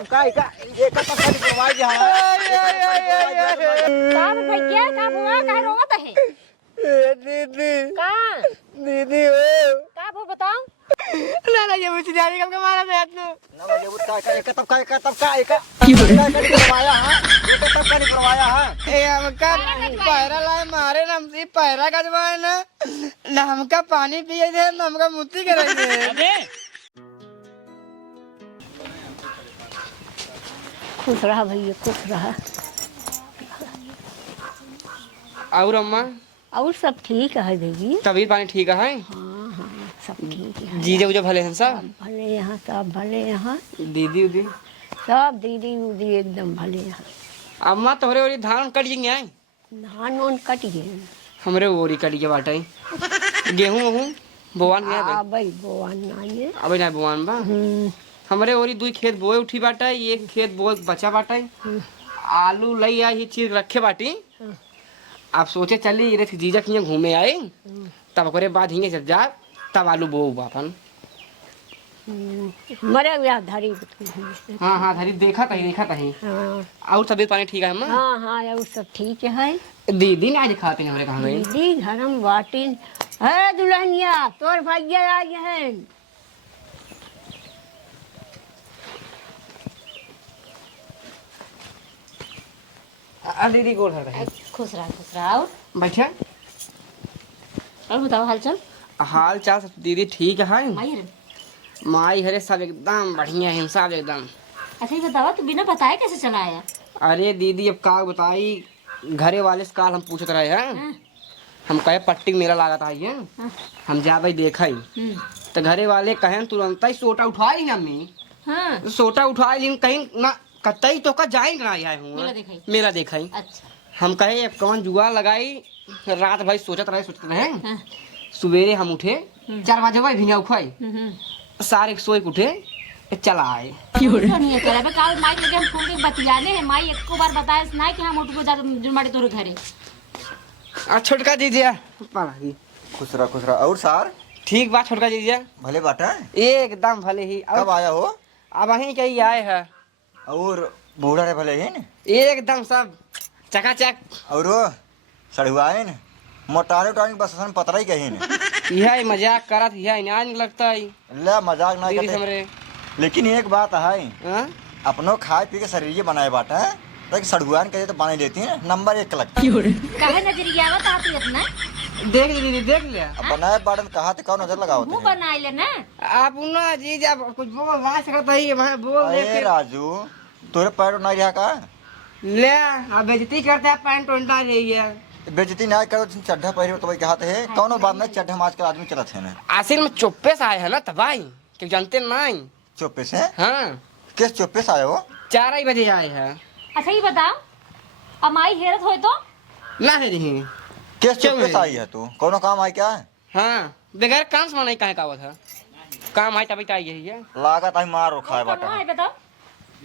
तब का एक तब का निकलवाई जा का भैया का बुआ का रोवत है दीदी का दीदी ओ का वो बताओ ना ये मुझे जाने का मारा था तू ना ये उठा का एक तब का निकलवाया हां एक तब का निकलवाया हां ए हमका पैरा लाए मारे ना हमसे पैरा गजवाए ना हमका पानी पिए दे ना हमका मुट्ठी कराई दे अबे खुश रहा भैया खुश रहा और अम्मा और सब ठीक है दीदी तबीयत पानी ठीक है? हाँ हाँ सब ठीक है जीजे उजे भले हैं सब? भले यहाँ सब भले यहाँ दीदी उदी सब दीदी उदी एकदम भले यहाँ अम्मा तोहरे ओरी धान कट जाएंगे आए धान उन कट गए हमरे ओरी कट के बाटे गेहूं वहूं बोवान नहीं आवे भाई बोआन आइए अबे ना बोवान बा हमरे ओरी दुई खेत बोए उठी बाटे एक खेत बोए बचा बाटे आलू लई आई चीज रखे बाटी आप सोचे चली रे जीजा के घूमे आए तब ओकरे बाद हिंगे जब जा तब आलू बो बापन मरे हुआ धरी हाँ हाँ धरी देखा कहीं हाँ और तबीयत पानी ठीक है अम्मा? हाँ हाँ और सब ठीक है दीदी ने आज खाते हैं हमरे कहाँ गई? दीदी धर्म बाटिन है दुल्हनिया तोर भैया आज है दीदी गोल है खुश रहा और बैठे बताओ हालचाल हाल चाल सब दीदी ठीक है माई रे माई हरे सब एकदम बढ़िया है सब एकदम। अच्छा ये बताओ तू बिना बताए कैसे चला आया अरे दीदी अब का बताई घरे वाले से काल हम पूछत रहे हैं हाँ? हम कहे पट्टी मेला लागत आई है हाँ? हम जा भाई देखा ही तो घरे वाले कहे तुरंत ही सोटा उठवाई ना अम्मी हाँ सोटा उठवाई लेकिन कहीं ना कतई तो का जाए ना आया हूँ मेला देखा ही अच्छा हम कहे कौन जुआ लगाई रात भाई सोचत रहे हाँ? सवेरे हम उठे 4 बजे भाई भिंगा उठाई सारे सोए उठे चला आए नहीं करे बे काल माई लगे हम फोन के बतियाले है माई एको बार बताए ना कि हम उठ को जा जुमाड़ी तोरे घरे छोटका जीजिया पाला खुश रहा और सार ठीक बात छोटका जीजिया भले बाटा एकदम भले ही कब आया हो अब वहीं कहीं आए हैं और बूढ़ा रे भले है न एकदम सब चकाचक और सड़ुआ है न मोटारे उटारे बस सन पतरा ही कहीं न यह मजाक करत यह नाज लगता है ले मजाक ना दीदी करते हमरे लेकिन एक बात है हाँ? अपनो खाए पी के शरीर बनाए बाटा है ताकि सड़ुआन कहे तो पानी लेती है नंबर 1 लगती है काहे नजरिया आवत आती इतना देख ली दीदी देख लिया अब बनाए बाटन कहा थे कौन नजर लगाओ मुंह बनाए ले ना आप ना जीजा कुछ बोल ना सकता ही मैं बोल दे अरे फिर राजू तोरे पैर नहीं रहा का ले अब बेइज्जती करते हैं पैंट उल्टा रही है बेइज्जती ना करो चड्ढा पहरे तो भाई कहते है कौनो बात नहीं चड्ढा मार के आदमी चलत है ना आसिर में चुप्पे से आए हैं ना तबाई क्यों जानते नहीं चुप्पे से हाँ किस चुप्पे से आए हो 4 ही बजे आए हैं अच्छा ये बताओ अमाई हेरत होय तो ना है रही किस चुप्पे से आई है तू कौनो काम आई क्या हाँ बगैर काम से नहीं कहे का था काम आई तभी आई है लागत आई मार रखा है बाटा है बताओ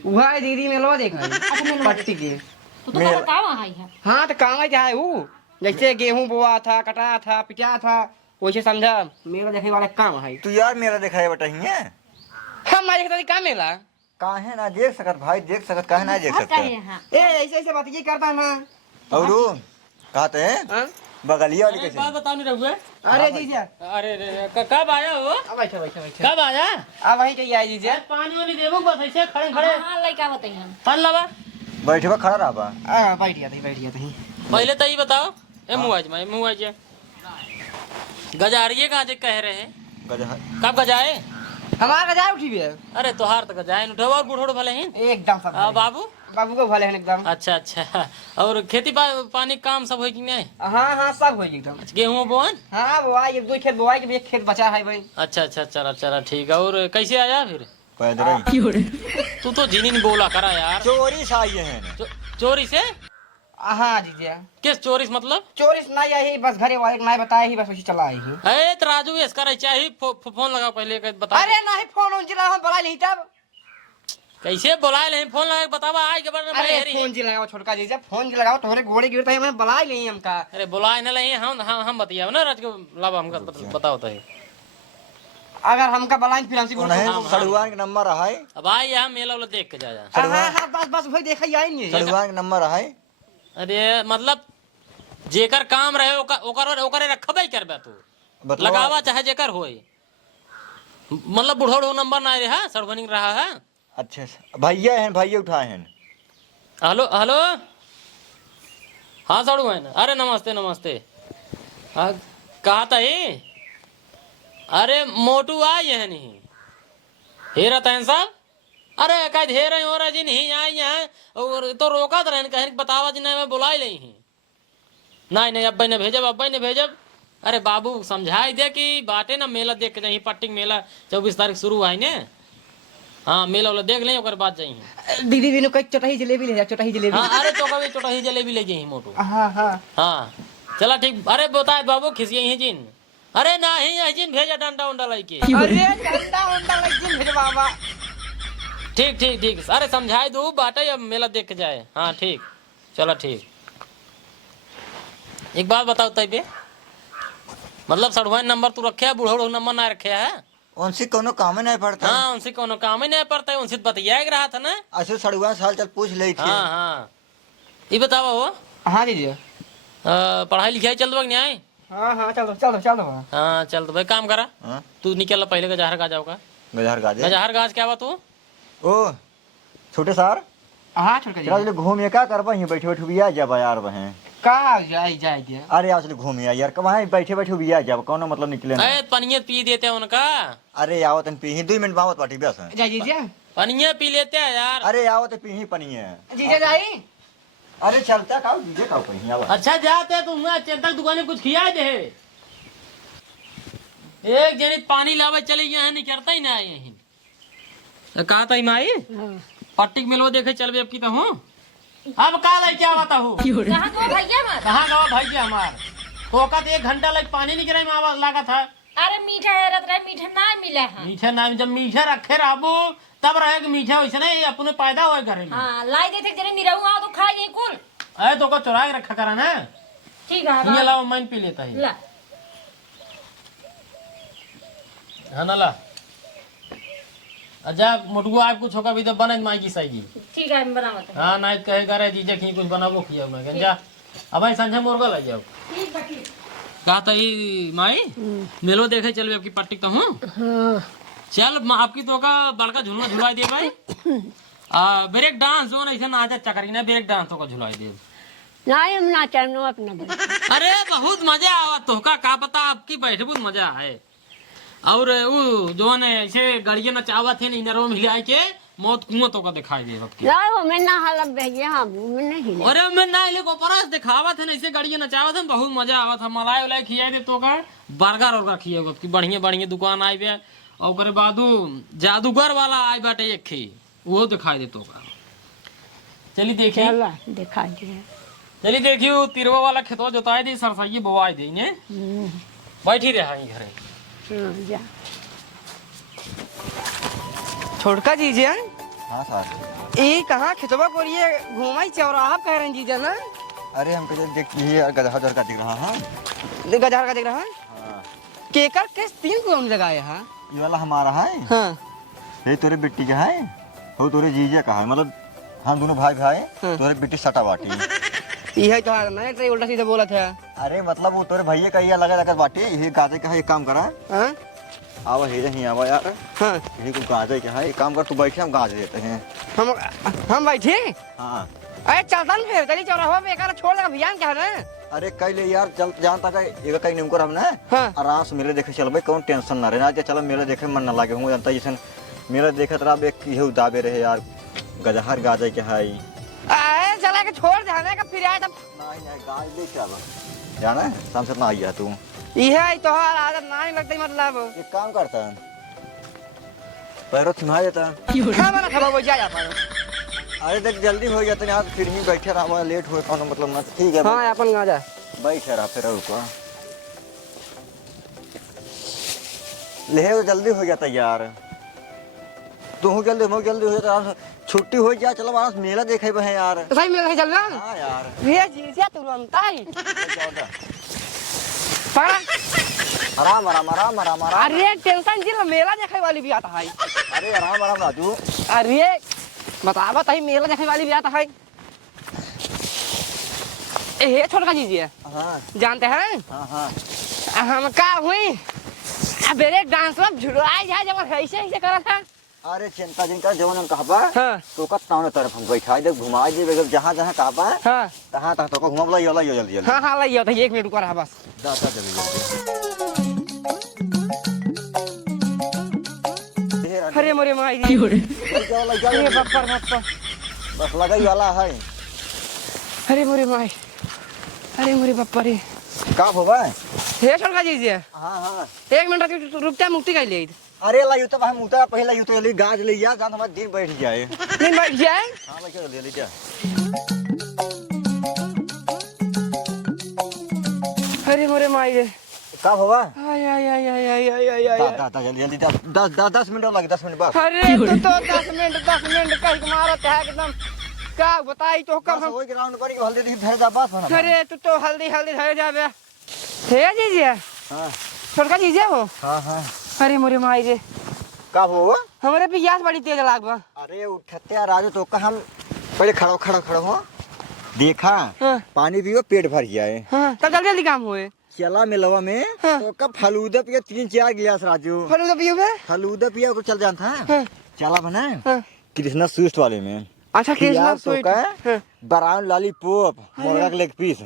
वह है दीदी मेलवा देखा है पट्टी की तू तो मेरा काम आई है हाँ तो काम है चाहे वो जैसे गेहूं बोआ था कटा था पिचा था वैसे समझा मेरा देखने वाला काम है तू यार मेरा देखा है बेटा ही हम ना देखता काम मेला काहे ना देख सकत भाई देख सकत काहे ना देख सकते ए ऐसे ऐसे बात ये करता है ना और कहते हैं हाँ? बगलिया वाली कैसे बात बताओ नहीं रहुए अरे जीजा अरे कब आया हो अब बैठो बैठो बैठो कब आया अब वहीं कहीं आए जीजा पानी वानी देबो बस ऐसे खड़े खड़े हां लइका बताई हम पान लावा बैठे खड़ा रहा बा बैठ गया था पहले तो ये बताओ ए मुआज गजारिए कहाँ जे कह रहे हैं गजा कब गजाए हमारा गजाए उठी भी है अरे तोहार तो गजाए उठो और बूढ़ो भले हैं एकदम सब बाबू बाबू को भले हैं एकदम अच्छा अच्छा और खेती पानी काम सब हो कि नहीं हाँ हाँ सब हो एकदम गेहूं बोन हाँ बोआ एक 2 खेत बोआ के एक खेत बचा है भाई अच्छा अच्छा चला चला ठीक है और कैसे आया फिर पैदल तू तो जीनी नहीं बोला करा यार चोरी से आई है चोरी से हाँ जीजा किस चोरी से मतलब चोरी से नहीं आई बस घरे वाले नहीं बताया ही बस वैसे चला आई ही ए तो राजू इसका रही चाहिए फोन लगाओ पहले बता अरे नहीं फोन उन जिला हम बुला नहीं तब कैसे बुलाए नहीं फोन लगा बतावा आज के बारे में अरे फोन जी लगाओ छोटका जीजा फोन जी लगाओ तोहरे गोड़े गिरता है मैं बुला नहीं हमका अरे बुलाए न नहीं हम बतिया ना राज को लाभ हमका बताओ तो अगर हमका बलाइन फिर हमसे नहीं सड़ुआन के नंबर है। अब आई यहाँ मेला वाला देख के जा। हाँ बस वही देखा ही आएंगे। सड़ुआन के नंबर है। अरे मतलब जेकर काम रहे ओकर रखबे करबे तू लगावा चाहे जेकर होई मतलब बुढ़ो नंबर ना रहा सड़बनिंग रहा है। अच्छा भैया हैं, भैया उठाए हैं। हेलो हेलो हाँ सड़ू है। अरे नमस्ते नमस्ते। हाँ कहा था ही। अरे मोटू आई है नहीं हेरा तहन साहब। अरे कह हेर हो रहा जी नहीं आई है और तो रोका तो रहन कहीं बतावा जी नहीं मैं बुलाई नहीं ही। नहीं अब्बे ने भेजब। अरे बाबू समझाई दे कि बाटे ना मेला देख के जाइए पट्टी मेला 24 तारीख शुरू है ने। हाँ मेला वाला देख लें और बात जाइए। दीदी भी कोई चटाई जलेबी ले जा चटाई जलेबी। हाँ अरे तो कभी चटाई जलेबी ले जाइए मोटू। हाँ चला ठीक। अरे बताए बाबू खिसिए ही जिन। अरे ना ही जिन भेजा डंडा उंडा लेके। अरे डंडा उंडा लेके भेज बाबा। ठीक अरे समझाई दू बाटे अब मेला देख के जाए। हाँ ठीक चलो ठीक। एक बात बताओ तैबे मतलब सड़ुआन नंबर तू रखे है बूढ़ो नंबर ना रखे है। उनसे कोनो काम नहीं पड़ता। हाँ उनसे कोनो काम ही नहीं पड़ता है। उनसे बतिया रहा था ना। ऐसे सड़ुआन साल चल पूछ ले थे। हाँ ये बताओ वो। हाँ दीदी पढ़ाई लिखाई चल दो नहीं आई। हाँ चलो। हाँ चल तो भाई काम करा। तू निकल पहले गजहर गाज जाओगा। गजहर गाज क्या बात तू। ओ छोटे सार। हाँ छोटे चल घूमिए का करबा ही बैठे बिया जा यार बहन का जाए। अरे आज घूमिए यार वहाँ बैठे बिया जा कोनो मतलब निकले अरे पनिया पी देते हैं उनका। अरे आओ तन पी 2 मिनट बावत पाटी बस पनिया पी लेते हैं यार। अरे आओ तो पी पनिए जीजा जाई। अरे चलता खाओ जीजे खाओ कहीं आओ। अच्छा जाते तुम चंदक दुकान में कुछ खिया दे। एक जनी पानी लावे चले गए हैं निकलता ही ना यही। कहा था माई पट्टी मिलो देखे चलबे अब की तो हूँ। अब का लाई क्या बता हूँ कहाँ गवा भैया हमार फोका 1 घंटा लग पानी नहीं गिरा में आवाज लगा था। अरे मीठा है मीठा ना मिला है। मीठा ना जब मीठा रखे रहबो तब रहेगा मीठा वैसे नहीं अपने पैदा हुए घरे में। हाँ लाई देते जरे निरहु आओ तो खा ये कुल। अरे तो को चुरा के रखा करा ना। ठीक है ये लाओ मैं पी लेता है। ला हाँ ना ला अच्छा मोटुआ आप कुछ होगा भी तो बने माई की सही। ठीक है मैं बनावत हूं। हाँ नहीं कहे करे जीजे की कुछ बनाबो खिया मैं जा अब भाई संझा मुर्गा ले जाओ। ठीक है ठीक। कहा था ये माई मेलो देखे चल आपकी पट्टी तो हूँ। चल आपकी तो का बड़का झूलना झुलाई दे भाई। ब्रेक डांस हो ऐसा नाचा चकरी ना ब्रेक डांस तो का झुलाई दे। नहीं हम नाचा अपना। अरे बहुत मजा आवा तो का पता आपकी बैठे बहुत मजा है। और वो जो ने ऐसे गड़िया नचावा थे नहीं नरम हिला के मौत कुआं तो का दिखाई दे वक्त। लाओ मैं ना हालत भेजे हम मैं नहीं। अरे मैं ना ले को परस दिखावा थे ऐसे गड़िया नचावा थे बहुत मजा आवा था। मलाई वलाई खिया दे तो का बर्गर और खिया की बढ़िया दुकान आई बे और ओकरे बादू जादूगर वाला आई बाटे एक खी वो दिखाई दे तो का। चली देखिए दिखा दे। चली देखियो तिरवा वाला खेतवा जोताई दे सरसई बोवाई दे ने बैठी रहा घरे। जा छोटका जीजा। हाँ सर ये कहाँ खेतवा को लिए घुमाई चौराहा कह रहे हैं जीजा ना। अरे हम पहले देखिए गदहा का दिख रहा। हाँ गजार का दिख रहा है। केकर किस 3 को हम लगाए हैं। ये वाला हमारा है। हाँ ये तोरे बेटी का है वो तोरे जीजे का है मतलब हम दोनों भाई तोरे बेटी सटा बाटी। यही तो है ना तो उल्टा सीधा बोला था। अरे मतलब वो तोरे भैया का ये लगा बाटी ये गाजे का है। एक काम करा आवा हे नहीं आवा यार। हाँ ये कुछ गाजे क्या है। एक काम कर तू बैठे हम गाज देते हैं। हम बैठे। हाँ अरे चलता नहीं फिर चली चौराहा पे एक छोड़ देगा अभियान क्या है ना। अरे कई ले यार चल जानता का एक कई निमकर हम ना। हाँ आराम से मेले देखे चल भाई कौन टेंशन ना रहे ना चलो मेले देखे मन ना लागे हूँ जानता जैसे मेले देखे तरह ये दाबे रहे यार गजहर गाजे क्या है। अरे चला के छोड़ जाने का फिर आए तब नहीं गाज ले चल जाना शाम से ना आई तू। यह तो हाल आदत नहीं लगता मतलब। एक काम करता पैरों थिमा जाता। खाना खा वो जा जाता। अरे देख जल्दी हो जाता यार फिर ही बैठे रहा लेट हो कौन मतलब मत ठीक है। हाँ अपन गाजा बैठे रहा फिर रुको ले जल्दी हो जाता यार। तू जल्दी हो जाता छुट्टी हो जा चलो वहां मेला देखे है यार। सही मेला चल रहा। हाँ यार ये चीज तुरंत आई पड़ा आराम आराम आराम आराम आराम। अरे टेंशन जी मेला देखे वाली भी आता है। अरे आराम आराम राजू। अरे बतावा तही मेला देखे वाली भी आता है। ए छोटका जीजी है, हाँ जानते हैं हाँ हाँ। हम का हुई अबेरे डांस में झुलवाए जाए जब ऐसे ऐसे करा था। अरे चिंता जिनका जवन कहा बा हाँ तो का ताव तरफ हम बैठा दे घुमा दे जहाँ जहाँ कहा बा हाँ तहाँ तहाँ तो का घुमा ला जल्दी जल्दी। हाँ हाँ लाइए तो 1 मिनट रुका रहा बस। दादा जल्दी जल्दी। अरे मोरे माई लग जाओ अरे बप्पर बप्पर बस लगाई वाला है। अरे मोरे माई अरे मोरे बप्पर रे का होबा? हे छोटका जीजी है। हाँ हाँ। 1 मिनट रुकता मुक्ति का ले। अरे ला तो हम उतर पहले यूं तो जल्दी गाज ले जा जान हमारा दिन बैठ जाए। नहीं बैठ जाए। हाँ ले चल ले जा। अरे मोरे माई रे का होबा? आय आय आय आय आय आय आय आय। दादा जल्दी जल्दी 10 मिनट लगे 10 मिनट बस। अरे तू तो 10 मिनट कह के मारत है एकदम का बताई तो कब हम। वही ग्राउंड पर हल्दी दी धर जा बात बना। अरे तू तो हल्दी हल्दी धर जाबे। हे जीजी है हां छोटका जीजी हो। हां हां। अरे मोरे माई रे का होबा? हमारे पे गैस बड़ी तेज लागबा। अरे उठते आ राजू तो का हम पहले खड़ा हो देखा हाँ पानी पियो पेट भर गया है। हाँ तब जल्दी जल्दी काम होए। चला मिलवा में हाँ। तो का फलूदा पिया 3-4 गिलास राजू। फलूदा पियोगे? फलूदा पिया को चल जानता है। हाँ चला बना हाँ। कृष्णा स्वीट वाले में। अच्छा कृष्णा तो का ब्राउन लॉलीपॉप मुर्गा के लेग पीस।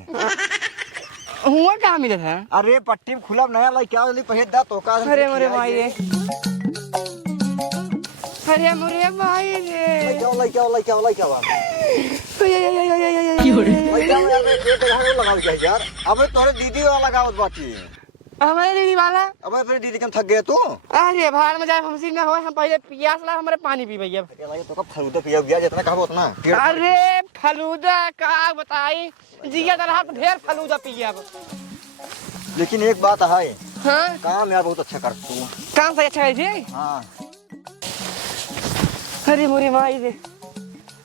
हुआ कहाँ मिलत है? अरे पट्टी में खुला नया लाई क्या जल्दी पहले दा तो का। अरे मोरे भाई रे अरे मोरे भाई रे लाई क्या लगाओ यार। अबे तोरे दीदी वाला लगावत बाटी। हमारे दीदी वाला। अबे फिर दीदी कम थक गए तू। अरे भाड़ में जाए हमसी ना हो हम पहले प्यास ला हमारे पानी पी भैया। तो का फलूदा पिया गया जितना कहा उतना। अरे फलूदा का बताई जिया तरह ढेर फलूदा पिया। लेकिन एक बात है हाँ काम यार बहुत अच्छा कर तू। काम से अच्छा है जी। हाँ अरे मोरे भाई रे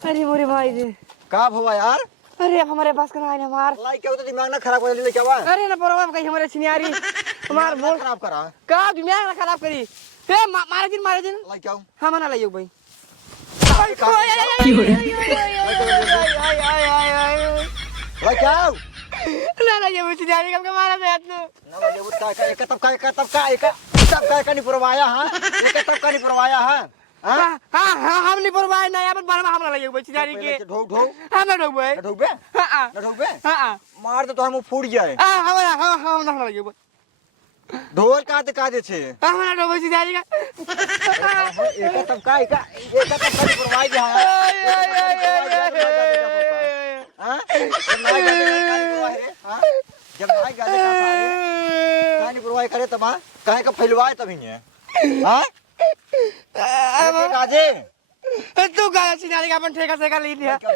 अरे मोरे भाई रे का हुआ यार? अरे अब हमारे पास करा है मार। लाई क्या होता दिमाग ना खराब हो जाए क्या हुआ? अरे ना परवाह कहीं हमारे छिनियारी हमार बोल खराब करा। का दिमाग ना खराब करी हे मारे दिन लाई क्या? हम ना लाइयो भाई। लाई क्या? ना लाइयो मुझे जाने का मारा था तू। ना ये उठा का एक तब का नहीं परवाया। हाँ एक तब का नहीं परवाया। हाँ हाँ हाँ हम नहीं परवाह ना यार बार हम ना लाइयो मुझे जाने के। ढोक ढोक हम ना ढोक भाई। ढोक बे हां ना ढोक बे। हां मार तो हम फूट जाए। हम ना लाइयो ढोल का दे छे। हम ना ढोक मुझे जाने का। एक तब का नहीं परवाई जा। हाँ जब नाई गाले का सारे कहानी परवाई करे तब कहे का फैलवाए तभी है। हाँ काजे तू गाया सिनारी का अपन ठेका से का ली दिया। तो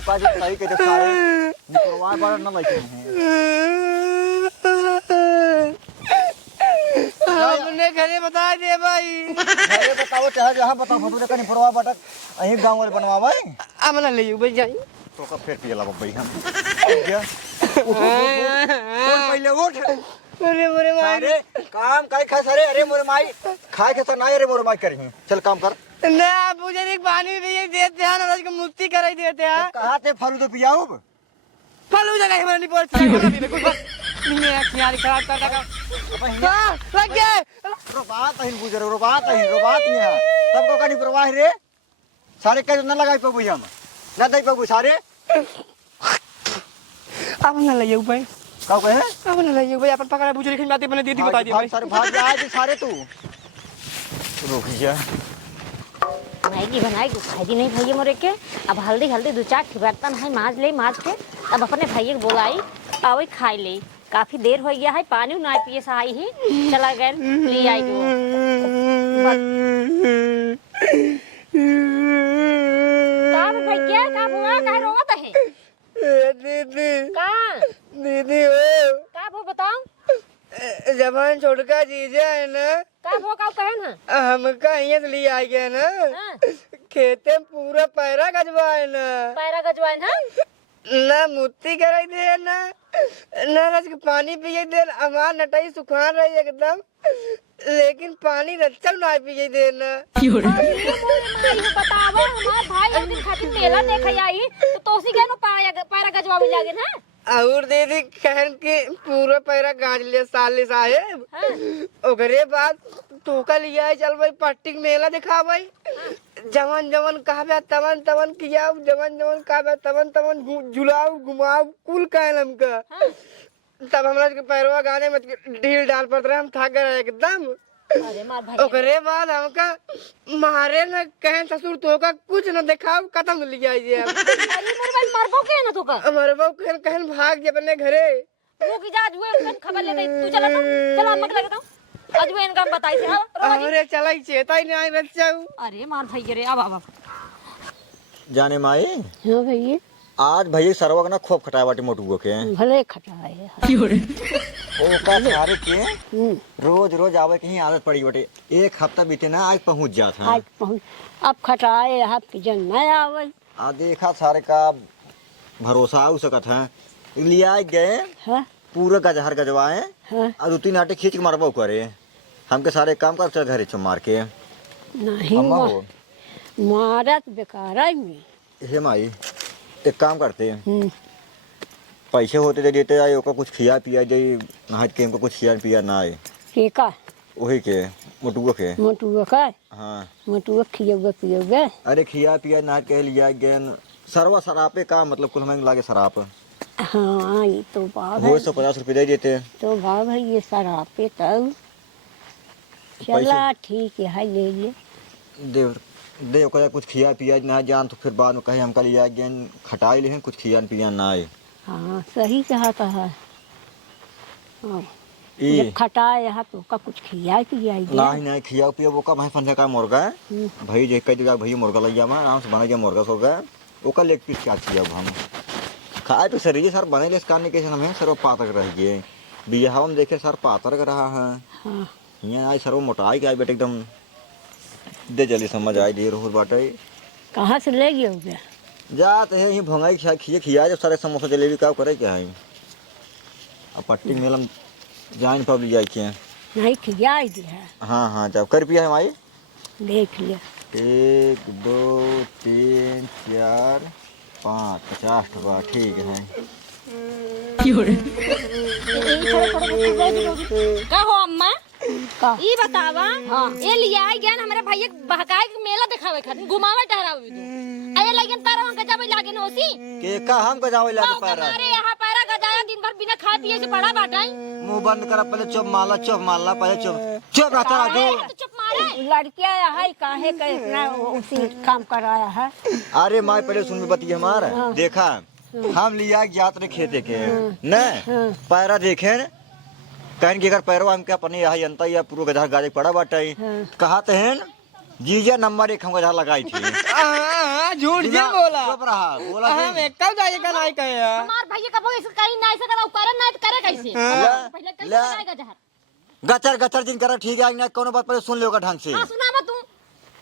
काजे सही के सारे परवाई बार ना लाइक है। हमने घरे बता दे भाई। अरे बताओ चाहे जहाँ बताओ फोटो देखा नहीं परवाई बार अहीं गांव वाले बनवावा है। अब ना ले भाई जाई तो का फिर पियला भाई हम क्या उठ पहले उठ। अरे मोरे माई अरे काम काय खा सारे। अरे मोरे माई खाए के तो नहीं। अरे मोरे माई करी चल काम कर ना मुझे एक पानी भी देते हैं ना को मुक्ति कराई देते हैं। कहाँ ते फलू तो पियाओ फलू जगह हमारे नहीं पहुंच कुछ नहीं है यार खराब कर लगा। हां लग गए रो बात है गुजर रो बात नहीं है सबको का नहीं परवाह रे। सारे के न लगाई पबू हम न दई पबू सारे। अब ना ले भाई का कहे अब ना ले भाई अपन पकड़ा बुजुर्ग की बातें बने दीदी बता दी भाई। सारे भाग जाए सारे तू रुक जा। मैगी बनाई खाई नहीं भैया मोरे के। अब हल्दी 2-4 बर्तन है माज के अब अपने भैया को बोलाई आवे खाई ले। काफी देर हो गया है पानी ना पिए सहाई ही चला गए ले आई वो। भैया का हुआ का रोवत है? दीदी का दीदी हो का वो बताओ। जबान छोटका जीजा है ना का वो का कहन है हमका यहाँ से ले आ गया ना। हाँ। खेते में पूरा पैरा गजवा है ना। पैरा गजवाइन है ना मुत्ती कराई दे ना रस के पानी पिए दे हमार नटाई सुखान रही एकदम लेकिन पानी रच्चा ना पिए दे ना अरे मोरे माई हो बतावा हमार भाई एक दिन खातिर मेला देखे आई तो तोसी के नो पैरा गजवावे जागे ना और दीदी कहन के पूरा पैरा गांज लिया साले साहेब ओकरे बाद टोका लिया चल भाई पट्टी के मेला दिखा भाई जवन जवन कहबे तवन तवन किया जवन जवन कहबे तवन तवन झुलाओ घुमाओ कुल कहल हमका तब हमरा के पैरवा गाने में ढील डाल पड़ रहा हम थक गए एकदम अरे मार भाई ओकरे बाद हमका मारे न कहे ससुर तो का कुछ न दिखाओ खत्म लिया जे अरे मोर भाई मरबो के ना तो का हमारे बाबू कहन कहन भाग जे अपने घरे वो की जा जुए उनका खबर ले गई तू चला तो चला मत लगे तो आज वो इनका बताई से हां अरे चलाई चेता ही नहीं रचाऊ अरे मार भाई रे अब जाने माई हाँ भैया आज भैया सरवा के ना खूब खटाया बाटी मोटुओ के भले खटाए ओका सारे के रोज रोज आवे के ही आदत पड़ी बाटे एक हफ्ता बीते ना आज पहुंच जात है आज पहुँच अब खटाए आपकी जन नहीं आवे आ देखा सारे का भरोसा हो सकत है लिया गए हाँ पूरा गजहर गजवाए हाँ और 2-3 आटे खींच के मरबो करे हमके सारे काम कर चल घरे चो मार के नहीं अम्मा हो मारत बेकार में हे माई एक काम करते पैसे होते दे देते आए ओका कुछ खिया पिया दे नहाज के हमको कुछ खिया पिया ना आए के का वही के मोटुओ के मोटुआ का हाँ मोटुआ खियोगे पियोगे अरे खिया पिया नाच के लिया गए सरवा शराबे का मतलब कुल हमें लागे शराब हाँ ये तो बात वो है 150 रुपये दे देते तो भाव है ये शराब पे तब चला ठीक है ले लिए दे दे ओकरा कुछ खिया पिया ना जान तो फिर बाद में कहे हमका लिया गए खटाई ले कुछ खिया पिया ना आए हाँ सही कहा था हाँ ई जब खटाए यहाँ तो का कुछ खिया पिया नहीं नहीं खिया पिया वो का भाई फंसे का मुर्गा है भाई जे कह दिया भाई मुर्गा लग गया मैं आराम से बना गया मुर्गा सो गया ओका लेग पीस क्या किया हम खाए तो शरीर सर बने ले इसका के हमें सर पातक रह गए बिया हम देखे सर पातर कर रहा है हाँ यहाँ आई सर मोटाई के आई बेटे एकदम दे जल्दी समझ आई देर हो बाटे कहाँ से ले गया हो गया जाते है यही भंगाई खिया जब सारे समोसा जलेबी का करे क्या है अब पट्टी मेलम जान पब जाए के नहीं खिया दिया हाँ हाँ जब कर पिया है माई देख लिया 1 2 3 4 5 50 टका ठीक है का हो अम्मा का ई बतावा ए लिया आई ज्ञान हमरे भैया बहकाई के मेला दिखावे खातिर घुमावे टहरावे तू आए लगन तारा वहां गजावे लागे न होसी के का हम गजावे ला पाऊ के पारा मारे यहाँ पैरा गजाया दिन भर बिना खाए पिए से पड़ा बाटाई मुंह बंद कर पहले चुप मारला पहले चुप रहता रहा तो चुप मारे लड़किया है काहे का इतना उसी काम कराया है अरे माई पहले सुन में बतिए हमारा देखा हम लिया जात रे खेते के न पैरा देखे कहीं के अगर पैरो हम क्या अपने यहाँ जनता या पूरा गधा गाजे पड़ा बाटे कहा तहन जीजा नंबर 1 हम गधा लगाई थी झूठ जी बोला चुप रहा बोला हम एक कब जाए का नहीं कहे हमार भैया कबो ऐसे कहीं ना ऐसे करा करे ना करे कैसे पहले कहीं ले। जाएगा जहर गचर दिन करा ठीक है ना कोनो बात पहले सुन लो ढंग से हां सुना मत तू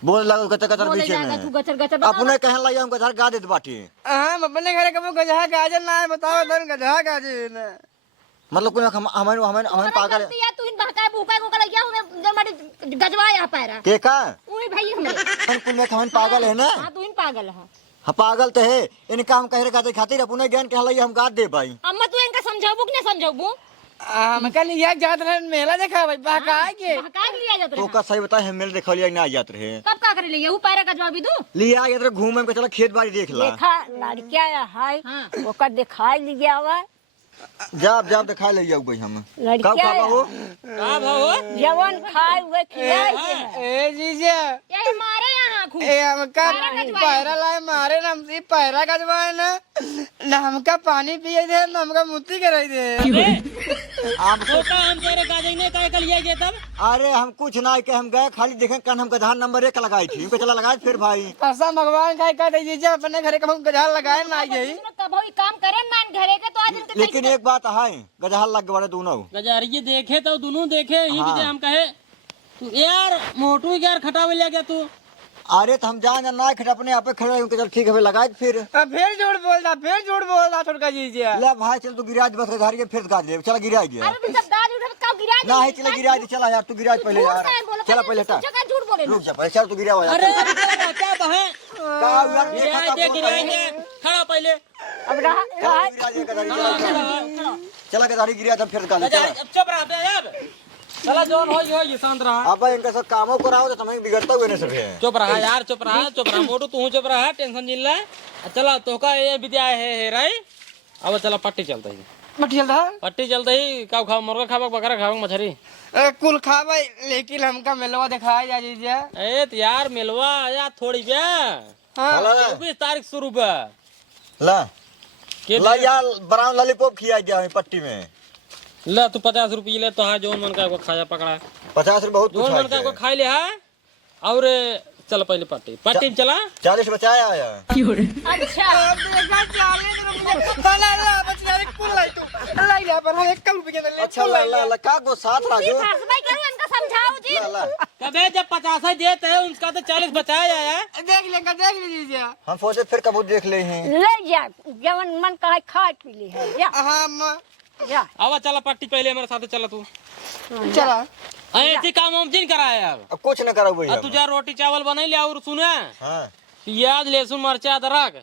बोल लगा गचर बोले बीच जाएगा तू में गचर गचर बता अपने कहन लगे हम गधा गा देत बाटी हम अपने घरे कब गजहा गाजर ना है बताओ धन गजहा गाजर ना मतलब कोई हमें पागल है या तू इन बहकाए भूखा को लग गया हमें जमाड़ी गजवा यहाँ पैरा के का उही भैया हमरे कुल में हमें पागल है ना हां तू इन पागल है हाँ पागल तो है इनका हम कह रहे खातिर अपने ज्ञान कहला हम गाद दे भाई अम्मा तू इनका समझाबू कि नहीं समझाबू हम कल लिया जात रहे मेला देखा भाई बहका के बहका के लिया जात तो रहे का सही बता हम मेरे देखा लिया ना जात रहे तब का करे लिया वो पैरा गजवा भी दू लिया जात रहे घूमे में चला खेत बाड़ी देख ला देखा लड़किया है हाँ। ओकर दिखाई लिया हुआ जाब दिखा ले जाऊ भाई हम कब लड़किया खाबा हो का भाव जवन खाए हुए खिलाई ए जीजा ये मारे यहाँ खूब ए हमका पैरा लाए मारे ना हमसे पैरा गजवाए ना हमका पानी पिए दे ना हमका मुत्ती कराई दे छोटा हम तेरे काजे ने काय कल ये तब अरे हम कुछ ना के हम गए खाली देखें कन हम गधा नंबर 1 लगाई थी उनके चला लगाए फिर भाई ऐसा भगवान का कहते जीजा अपने घरे कब गजहा लगाए ना यही कब ही काम करे ना इन घरे के तो आज इनके लेकिन एक बात है गधा लग गए दोनों गजारिये देखे तो दोनों देखे ही हाँ। हम कहे तू यार मोटू यार खटावे ले गया तू अरे तो हम जान ना खड़े अपने आप पे खड़े होके चल ठीक है लगा फिर फिर झूठ बोल रहा छोटका जीजा। ले भाई चल तू गिरा दे बस धारी के फिर गा दे चल गिरा गया अरे तुम सब दाद उठा का गिरा दे। नहीं चल गिरा दे चला यार तू गिरा पहले यार चला पहले हटा जगह झूठ बोले रुक जा पहले चल तू गिरा यार अरे क्या बहन का यार गिराए दे खड़ा पहले अब चला के धारी गिरा फिर गा अब चुप रहा बे अब चला जोन हो ये शांत रहा। अब इनका सब कामों कराओ तो समय बिगड़ता हुए नहीं सब है चुप रहा यार चुप रहा मोटू तू चुप रहा टेंशन जिन ले चला तो का ये विद्या है राई अब चला पट्टी चलता ही पट्टी चलता ही का खाओ मुर्गा खावा बकरा खावा मछली कुल खावे लेकिन हमका मेलवा दिखाया जा जीजा। ए तो यार मिलवा या थोड़ी बे हाँ 24 तारीख शुरू बे ला के ला यार ब्राउन लॉलीपॉप खिया गया है पट्टी में ले तू 50 रुपये ले तो हाँ जोन मन का को खाया पकड़ा 50 रुपए बहुत जोन मन का को खाई ले है और चल पहले पट्टी पट्टी में चला 40 बचाया आया अच्छा अच्छा ला ला ला का गो साथ राजू भाई करो इनका समझाओ जी। ला ला कबे जब 50 देते हैं उसका तो 40 बचाया आया देख ले जीजा। हम सोचे फिर कब देख ले हैं ले जा जवन मन का है खा पी ली है जा हाँ जा। आवा चला पट्टी पहले हमारे साथ चला तू चला ऐसी काम हम जिन कराया अब कुछ न करो भैया तू जा रोटी चावल बना ले और सुने हां प्याज लहसुन मरचा अदरक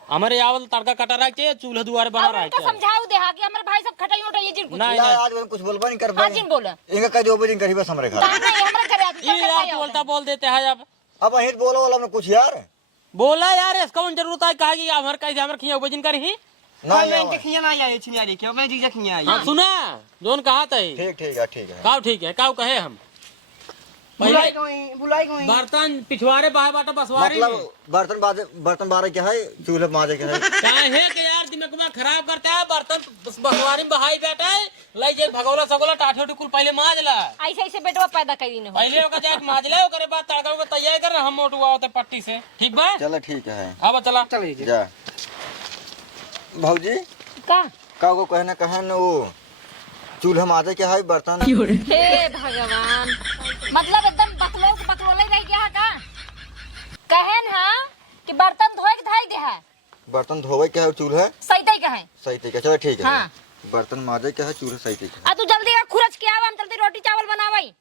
हमारे आवल तड़का कटा रख के चूल्हा दुआरे बना अब रहा इनका समझाओ दे कि हमारे भाई सब खटाई उठाई जिन कुछ नहीं ना नहीं आज मैं कुछ बोलबा नहीं कर हाँ जिन बोला इनका कह दो बजे करी बस हमरे घर नहीं हमारे घर आके ये यार तू उल्टा बोल देते हैं अब अब अहित बोलो वाला में कुछ यार बोला यार इसका कौन जरूरत है कहा कि हमारे कैसे हमारे खिया उपजन करी ही ना मैं इनके खिया ना आई छिनियारी क्यों मैं जीजा खिया आई हाँ सुना जोन कहा था ठीक है काव ठीक है काव कहे हम बुलाई पहले गई बर्तन पिछवाड़े बाहे बाटा बसवारी मतलब बर्तन बारे क्या है चूल्हे माजे क्या है काहे के यार दिमाग में खराब करता है बर्तन बसवारी में बहाई बैठा है लाई जे भगौला सगोला टाठे टुकुल पहले माज ला ऐसे ऐसे बेटवा पैदा करी न हो। पहले ओका जाके माज ले ओकरे बाद तड़का को तैयार कर हम मोटू आवते पट्टी से ठीक बा चलो ठीक है अब चला चल जा भौजी का का को कहना कहन वो चूल्हा माजे क्या है बर्तन हे भगवान मतलब एकदम बकलोल रह गया है का कहन हां कि बर्तन धोए के धाई दे है बर्तन धोवे क्या है चूल्हा सही तई कहे सही तरीका चलो ठीक है हाँ। बर्तन माजे क्या है चूल्हा सही तरीका आ तू जल्दी का खुरच के आवा हम जल्दी रोटी चावल बनावई